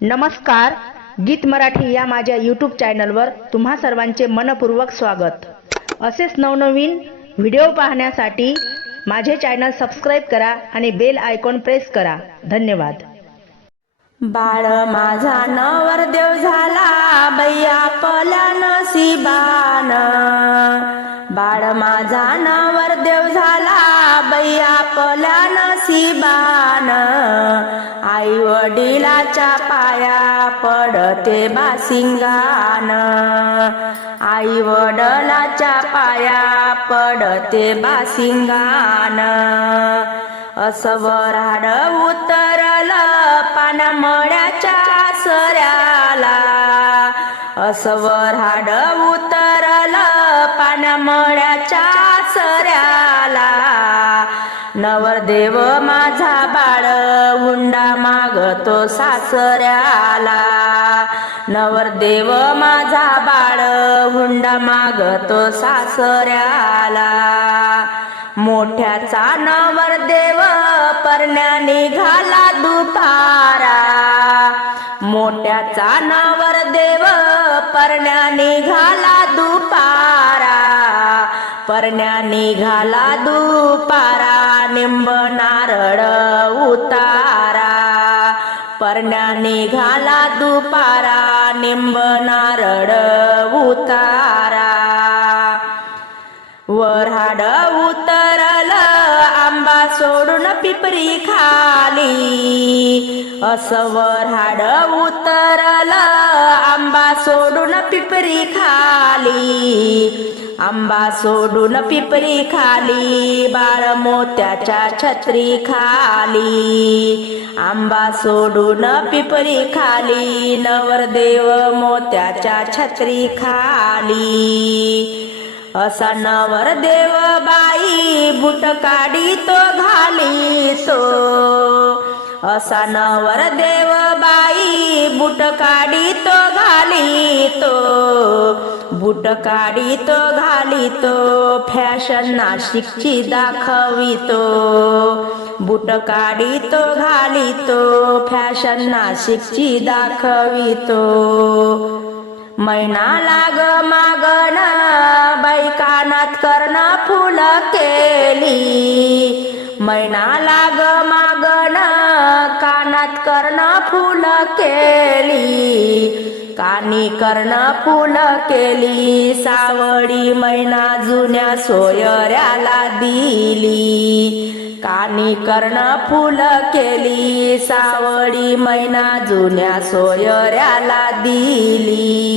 नमस्कार गीत मराठी या माझ्या यूट्यूब चॅनलवर तुम्हा सर्वांचे मनपूर्वक स्वागत. असेच नवनवीन व्हिडिओ पाहण्यासाठी माझे चॅनल सबस्क्राईब करा आणि बेल आयकॉन प्रेस करा. धन्यवाद. बाळ माझा नवरदेव झाला बैया पल्या नसीबान बाळ माझा नवरदेव झाला बैया पल्या नशिबान. आई वडिलाच्या पाया पडते बासिंगान आई वडिलाच्या पाया पडते बासिंगान असं वराड उतरलं पानामळ्याच्या सऱ्याला. असं वराड उतरलं पानामळ्याच्या सऱ्याला. नवरदेव माझा बाळ हुंडा मागतो सासऱ्याला. नवरदेव माझा बाळ हुंडा मागतो सासऱ्याला. मोठ्याचा नवरदेव परण्या निघाला दुपारा मोठ्याचा नवरदेव परण्या निघाला दुपारा परण्या निघाला दुपारा निंब नारळ उतारा. परण्या निघाला दुपारा निंब नारळ उतारा. वराड उतरल आंबा सोडून पिपरी खाली. असं वऱ्हाड उतरल आंबा सोडून पिपरी खाली. आंबा सोडून पिपरी खाली बाळ मोत्याच्या छत्री खाली. आंबा सोडून पिपरी खाली नवरदेव मोत्याच्या छत्री खाली. असा नवर देव बाई बुट काढी तो घाली तो असा नवर देव बाई बुट काढी तो घाली तो बुट काढी तो घाली तो फॅशन नाशिकची दाखवी तो बुट काढी तो घाली तो फॅशन नाशिकची दाखवी तो मैना लाग मागण बाई कानात कर्ण फुल केली. मैना लाग मा कर्णा फुल केली. कानी कर्णा फुल केली. सावळी मैना जुन्या सोयऱ्याला दिली. कानी कर्ण फुल केली. सावळी मैना जुन्या सोयऱ्याला दिली.